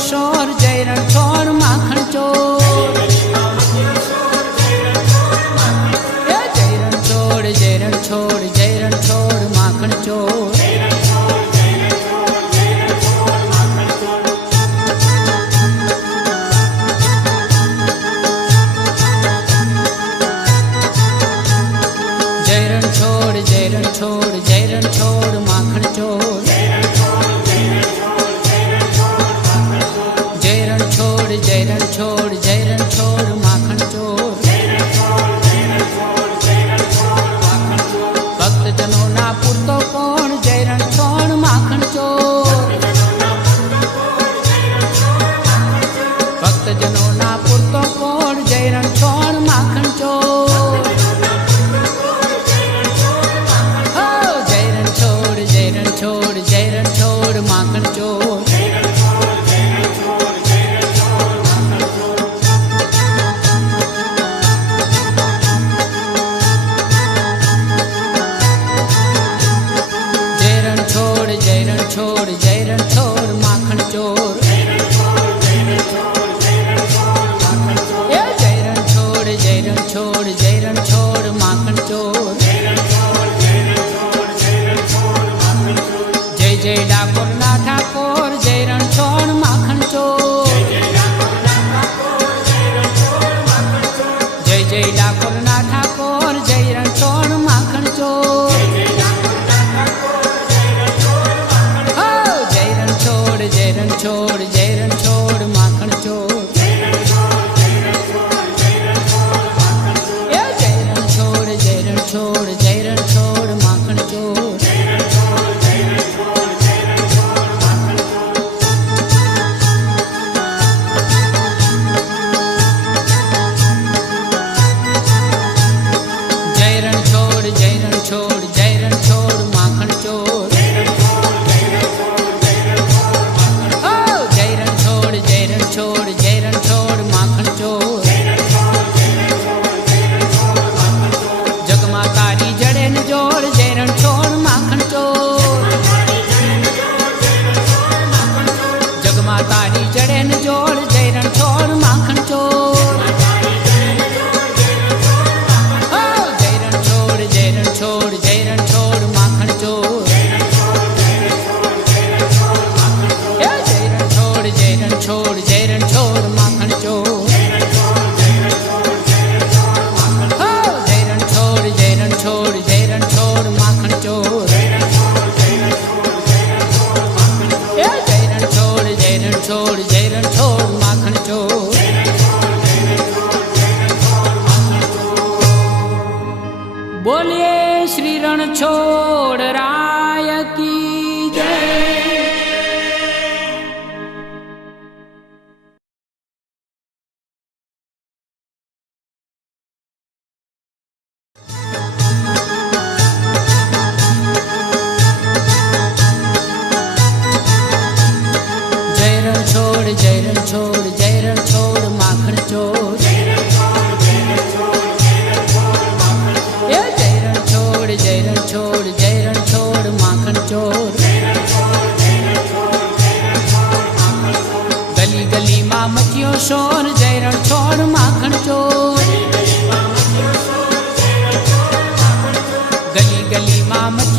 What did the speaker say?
ગલીમાં મચ્યો શોર ભક્તજનોના પૂરતો માખણ ચોર જય રણછોડ જય રણછોડ જય રણછોડ માખણ ચોર જય રણછોડ જય જય જય ડાકોર ના ઠાકોર જય રણછોડ ચોર જય જય ડાકોર ઠાકોર જય રણછોડ માખણ ચોર જય રણછોડ જય રણછોડ જય રણછોડ. રણછોડ જય રણછોડ જય રણછોડ માખણ ચોર એ જય રણછોડ જય રણછોડ જય રણછોડ માખણ ચોર ગલી ગલીમાં મચ્યો શોર જય રણછોડ માખણ ચોર ગલી માખણ